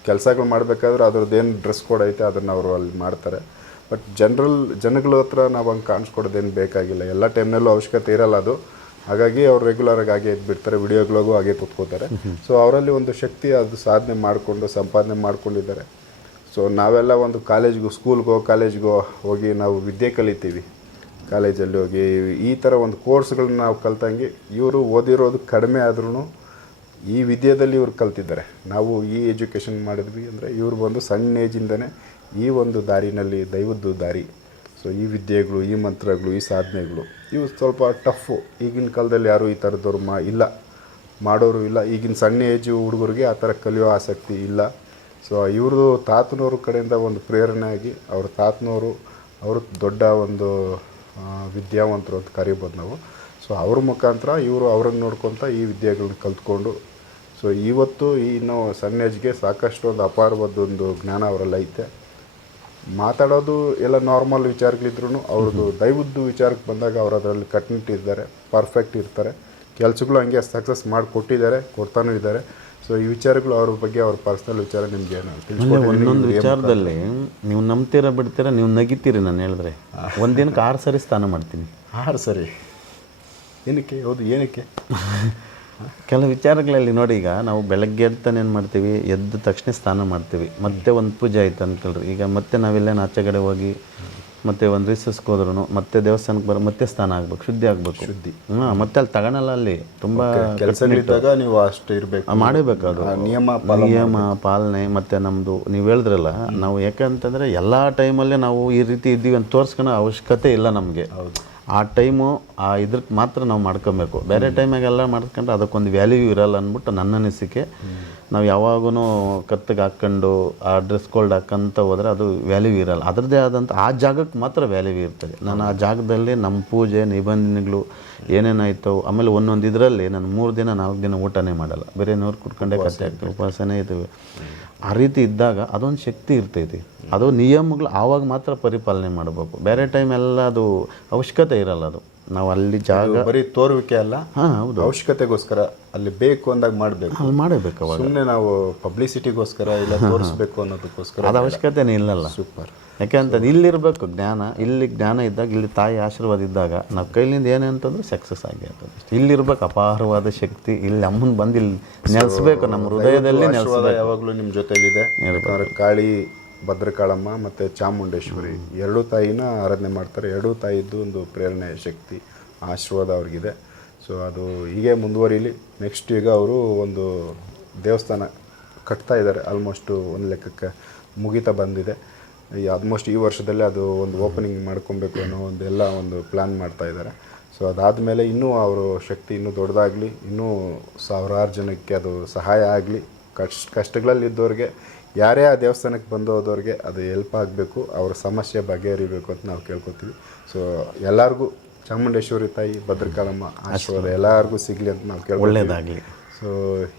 ಕೆಲಸಗಳು ಮಾಡಬೇಕಾದ್ರೆ ಅದ್ರದ್ದು ಏನು ಡ್ರೆಸ್ ಕೋಡ್ ಐತೆ ಅದನ್ನು ಅವರು ಅಲ್ಲಿ ಮಾಡ್ತಾರೆ. ಬಟ್ ಜನರಲ್ ಜನಗಳ ಹತ್ರ ನಾವು ಹಂಗೆ ಕಾಣಿಸ್ಕೊಡೋದೇನು ಬೇಕಾಗಿಲ್ಲ. ಎಲ್ಲ ಟೈಮ್ನಲ್ಲೂ ಅವಶ್ಯಕತೆ ಇರಲ್ಲ ಅದು. ಹಾಗಾಗಿ ಅವ್ರು ರೆಗ್ಯುಲರ್ ಆಗಿ ಹಾಗೆ ಇದ್ಬಿಡ್ತಾರೆ, ವಿಡಿಯೋಗಳಿಗೂ ಹಾಗೆ ಕೂತ್ಕೋತಾರೆ. ಸೊ ಅವರಲ್ಲಿ ಒಂದು ಶಕ್ತಿ ಅದು ಸಾಧನೆ ಮಾಡಿಕೊಂಡು, ಸಂಪಾದನೆ ಮಾಡ್ಕೊಂಡಿದ್ದಾರೆ. ಸೊ ನಾವೆಲ್ಲ ಒಂದು ಕಾಲೇಜ್ಗೂ ಸ್ಕೂಲ್ಗೋ ಕಾಲೇಜ್ಗೋ ಹೋಗಿ ನಾವು ವಿದ್ಯೆ ಕಲಿತೀವಿ. ಕಾಲೇಜಲ್ಲಿ ಹೋಗಿ ಈ ಥರ ಒಂದು ಕೋರ್ಸ್ಗಳನ್ನ ನಾವು ಕಲ್ತಂಗೆ ಇವರು ಓದಿರೋದು ಕಡಿಮೆ ಆದ್ರೂ ಈ ವಿದ್ಯೆದಲ್ಲಿ ಇವ್ರು ಕಲ್ತಿದ್ದಾರೆ. ನಾವು ಈ ಎಜುಕೇಷನ್ ಮಾಡಿದ್ವಿ ಅಂದರೆ ಇವರು ಬಂದು ಸಣ್ಣ ಏಜಿಂದನೇ ಈ ಒಂದು ದಾರಿನಲ್ಲಿ ದೈವದ್ದು ದಾರಿ. ಸೊ ಈ ವಿದ್ಯೆಗಳು, ಈ ಮಂತ್ರಗಳು, ಈ ಸಾಧನೆಗಳು. ಇವು ಸ್ವಲ್ಪ ಟಫು. ಈಗಿನ ಕಾಲದಲ್ಲಿ ಯಾರೂ ಈ ಥರದವ್ರು ಮಾ ಇಲ್ಲ. ಮಾಡೋರು ಇಲ್ಲ. ಈಗಿನ ಸಣ್ಣ ಏಜು ಹುಡುಗರಿಗೆ ಆ ಥರ ಕಲಿಯೋ ಆಸಕ್ತಿ ಇಲ್ಲ. ಸೊ ಇವ್ರದ್ದು ತಾತನವ್ರ ಕಡೆಯಿಂದ ಒಂದು ಪ್ರೇರಣೆ ಆಗಿ ಅವ್ರ ತಾತನವರು, ಅವರು ದೊಡ್ಡ ಒಂದು ವಿದ್ಯಾವಂತರು ಅಂತ ಕರಿಬೋದು ನಾವು. ಸೊ ಅವ್ರ ಮುಖಾಂತರ ಇವರು ಅವ್ರನ್ನ ನೋಡ್ಕೊತ ಈ ವಿದ್ಯೆಗಳನ್ನ ಕಲ್ತ್ಕೊಂಡು ಸೊ ಇವತ್ತು ಈ ನಾವು ಸಣ್ಣ ಏಜ್ಗೆ ಸಾಕಷ್ಟು ಒಂದು ಅಪಾರವಾದ ಒಂದು ಜ್ಞಾನ ಅವರಲ್ಲಿ ಐತೆ ಮಾತಾಡೋದು ಎಲ್ಲ ನಾರ್ಮಲ್ ವಿಚಾರಗಳಿದ್ರು ಅವ್ರದ್ದು ದೈವದ್ದು ವಿಚಾರಕ್ಕೆ ಬಂದಾಗ ಅವ್ರು ಅದರಲ್ಲಿ ಕಟ್ನಿಟ್ಟಿದ್ದಾರೆ ಪರ್ಫೆಕ್ಟ್ ಇರ್ತಾರೆ. ಕೆಲಸಗಳು ಹಂಗೆ ಸಕ್ಸಸ್ ಮಾಡಿ ಕೊಟ್ಟಿದ್ದಾರೆ ಕೊಡ್ತಾನೂ ಇದ್ದಾರೆ. ಸೊ ಈ ವಿಚಾರಗಳು ಅವ್ರ ಬಗ್ಗೆ ಅವ್ರ ಪರ್ಸ್ನಲ್ ವಿಚಾರ ನಿಮ್ಗೆ. ಒಂದೊಂದು ವಿಚಾರದಲ್ಲಿ ನೀವು ನಂಬ್ತೀರಾ ಬಿಡ್ತೀರಾ ನೀವು ನಗಿತೀರಿ ನಾನು ಹೇಳಿದ್ರೆ. ಒಂದಿನಕ್ಕೆ ಆರು ಸರಿ ಸ್ನಾನ ಮಾಡ್ತೀನಿ. ಆರು ಸರಿ? ಏನಕ್ಕೆ? ಹೌದು ಏನಕ್ಕೆ? ಕೆಲವು ವಿಚಾರಗಳಲ್ಲಿ ನೋಡಿ ಈಗ ನಾವು ಬೆಳಗ್ಗೆ ಎದ್ದಾನೆ ಏನು ಮಾಡ್ತೀವಿ? ಎದ್ದ ತಕ್ಷಣ ಸ್ನಾನ ಮಾಡ್ತೀವಿ. ಮತ್ತೆ ಒಂದು ಪೂಜೆ ಆಯ್ತು ಅಂದ್ಕೊಳ್ರಿ ಈಗ ಮತ್ತೆ ನಾವೆಲ್ಲ ಆಚೆ ಕಡೆ ಹೋಗಿ ಮತ್ತೆ ಒಂದು ರಿಸಸ್ಗೆ ಹೋದ್ರು ಮತ್ತೆ ದೇವಸ್ಥಾನಕ್ಕೆ ಬರೋ ಮತ್ತೆ ಸ್ನಾನ ಆಗ್ಬೇಕು ಶುದ್ಧಿ ಆಗ್ಬೇಕು. ಶುದ್ಧಿ. ಹಾಂ ಮತ್ತೆ ಅಲ್ಲಿ ತಗೊಳಲ್ಲ ಅಲ್ಲಿ ತುಂಬಾ ಕೆಲಸ ನೀವು ಅಷ್ಟು ಇರಬೇಕು. ಮಾಡಬೇಕು ನಿಯಮ ನಿಯಮ ಪಾಲನೆ ಮತ್ತೆ ನಮ್ಮದು ನೀವು ಹೇಳಿದ್ರಲ್ಲ ನಾವು ಯಾಕಂತಂದ್ರೆ ಎಲ್ಲ ಟೈಮಲ್ಲೇ ನಾವು ಈ ರೀತಿ ಇದ್ದೀವಿ ಅಂತ ತೋರಿಸ್ಕೊಳೋ ಅವಶ್ಯಕತೆ ಇಲ್ಲ ನಮಗೆ. ಆ ಟೈಮು ಆ ಇದಕ್ಕೆ ಮಾತ್ರ ನಾವು ಮಾಡ್ಕೊಬೇಕು. ಬೇರೆ ಟೈಮಾಗೆಲ್ಲ ಮಾಡ್ಕೊಂಡ್ರೆ ಅದಕ್ಕೊಂದು ವ್ಯಾಲ್ಯೂ ಇರಲ್ಲ ಅಂದ್ಬಿಟ್ಟು ನನ್ನ ಅನಿಸಿಕೆ. ನಾವು ಯಾವಾಗೂ ಕತ್ತಿಗೆ ಹಾಕ್ಕೊಂಡು ಆ ಡ್ರೆಸ್ ಕೋಲ್ಡ್ ಹಾಕ್ಕೊಂತ ಹೋದರೆ ಅದು ವ್ಯಾಲ್ಯೂ ಇರಲ್ಲ. ಅದರದ್ದೇ ಆದಂಥ ಆ ಜಾಗಕ್ಕೆ ಮಾತ್ರ ವ್ಯಾಲ್ಯೂ ಇರ್ತದೆ. ನಾನು ಆ ಜಾಗದಲ್ಲಿ ನಮ್ಮ ಪೂಜೆ ನಿಬಂಧನೆಗಳು ಏನೇನಾಯ್ತವೆ ಆಮೇಲೆ ಒಂದೊಂದು ಇದರಲ್ಲಿ ನಾನು ಮೂರು ದಿನ ನಾಲ್ಕು ದಿನ ಊಟನೇ ಮಾಡಲ್ಲ. ಬೇರೆ ನೋರು ಕುಟ್ಕೊಂಡೇ ಕತ್ತೆ ಹಾಕ್ತೀವಿ ಉಪವಾಸನೇ ಇದ್ದೀವಿ ಆ ರೀತಿ ಇದ್ದಾಗ ಅದೊಂದು ಶಕ್ತಿ ಇರ್ತೈತಿ. ಅದು ನಿಯಮಗಳು ಆವಾಗ ಮಾತ್ರ ಪರಿಪಾಲನೆ ಮಾಡಬೇಕು. ಬೇರೆ ಟೈಮ್ ಎಲ್ಲ ಅದು ಅವಶ್ಯಕತೆ ಇರಲ್ಲ ಅದು. ನಾವು ಅಲ್ಲಿ ಜಾಗ ಬರೀ ತೋರುವಿಕೆ ಅಲ್ಲ ಹಾಂ ಹೌದು. ಅವಶ್ಯಕತೆಗೋಸ್ಕರ ಅಲ್ಲಿ ಬೇಕು ಅಂದಾಗ ಮಾಡಬೇಕು. ಅಲ್ಲಿ ಮಾಡಬೇಕು ಅವಾಗ. ಸುಮ್ಮನೆ ನಾವು ಪಬ್ಲಿಸಿಟಿಗೋಸ್ಕರ ಇಲ್ಲ ತೋರಿಸ್ಬೇಕು ಅನ್ನೋದಕ್ಕೋಸ್ಕರ ಅದು ಅವಶ್ಯಕತೆನೇ ಇಲ್ಲಲ್ಲ. ಸೂಪರ್ ಯಾಕೆಂತಂದ್ರೆ ಇಲ್ಲಿರಬೇಕು ಜ್ಞಾನ ಇಲ್ಲಿ ಜ್ಞಾನ ಇದ್ದಾಗ ಇಲ್ಲಿ ತಾಯಿ ಆಶೀರ್ವಾದ ಇದ್ದಾಗ ನಾವು ಕೈಲಿಂದ ಏನೇ ಅಂತಂದ್ರೆ ಸಕ್ಸಸ್ ಆಗಿ ಇಲ್ಲಿರ್ಬೇಕು ಅಪಾರವಾದ ಶಕ್ತಿ ಇಲ್ಲಿ ಅಮ್ಮನ ಬಂದು ಇಲ್ಲಿ ನೆಲೆಸ್ಬೇಕು ನಮ್ಮ ಹೃದಯದಲ್ಲಿ ಆಶೀರ್ವಾದ ಯಾವಾಗಲೂ ನಿಮ್ಮ ಜೊತೆಲಿದೆ. ಯಾಕಂದ್ರೆ ಕಾಳಿ ಭದ್ರಕಾಳಮ್ಮ ಮತ್ತು ಚಾಮುಂಡೇಶ್ವರಿ. ಎರಡೂ ತಾಯಿನ ಆರಾಧನೆ ಮಾಡ್ತಾರೆ. ಎರಡೂ ತಾಯಿದ್ದು ಒಂದು ಪ್ರೇರಣೆ ಶಕ್ತಿ, ಆಶೀರ್ವಾದ ಅವ್ರಿಗಿದೆ. ಸೊ ಅದು ಹೀಗೆ ಮುಂದುವರಿಲಿ. ನೆಕ್ಸ್ಟ್ ಈಗ ಅವರು ಒಂದು ದೇವಸ್ಥಾನ ಕಟ್ತಾ ಇದ್ದಾರೆ. ಆಲ್ಮೋಸ್ಟು ಒಂದು ಲೆಕ್ಕಕ್ಕೆ ಮುಗಿತ ಬಂದಿದೆ. ಆಲ್ಮೋಸ್ಟ್ ಈ ವರ್ಷದಲ್ಲೇ ಅದು ಒಂದು ಓಪನಿಂಗ್ ಮಾಡ್ಕೊಬೇಕು ಅನ್ನೋ ಒಂದು ಎಲ್ಲ ಒಂದು ಪ್ಲ್ಯಾನ್ ಮಾಡ್ತಾ ಇದ್ದಾರೆ. ಸೊ ಅದಾದಮೇಲೆ ಇನ್ನೂ ಅವರು ಶಕ್ತಿ ಇನ್ನೂ ದೊಡ್ಡದಾಗಲಿ, ಇನ್ನೂ ಸಾವಿರಾರು ಜನಕ್ಕೆ ಅದು ಸಹಾಯ ಆಗಲಿ. ಕಷ್ಟ, ಕಷ್ಟಗಳಲ್ಲಿದ್ದವ್ರಿಗೆ ಯಾರೇ ಆ ದೇವಸ್ಥಾನಕ್ಕೆ ಬಂದೋದವ್ರಿಗೆ ಅದು ಹೆಲ್ಪ್ ಆಗಬೇಕು ಅವ್ರ ಸಮಸ್ಯೆ ಬಗೆಹರಿಬೇಕು ಅಂತ ನಾವು ಕೇಳ್ಕೊತೀವಿ. ಸೊ ಎಲ್ಲರಿಗೂ ಚಾಮುಂಡೇಶ್ವರಿ ತಾಯಿ ಭದ್ರಕಾಳಮ್ಮ ಆಶೀರ್ವಾದ ಎಲ್ಲರಿಗೂ ಸಿಗಲಿ ಅಂತ ನಾವು ಕೇಳ್ಕೊತೀವಿ. ಒಳ್ಳೇದಾಗಲಿ. ಸೊ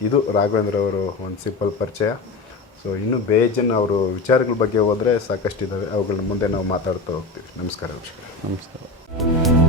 ಇದು ರಾಘವೇಂದ್ರ ಅವರು ಒಂದು ಸಿಂಪಲ್ ಪರಿಚಯ. ಸೊ ಇನ್ನೂ ಬೇಜನ್ ಅವರು ವಿಚಾರಗಳ ಬಗ್ಗೆ ಹೋದರೆ ಸಾಕಷ್ಟಿದ್ದಾವೆ ಅವುಗಳನ್ನ ಮುಂದೆ ನಾವು ಮಾತಾಡ್ತಾ ಹೋಗ್ತೀವಿ. ನಮಸ್ಕಾರ ನಮಸ್ಕಾರ.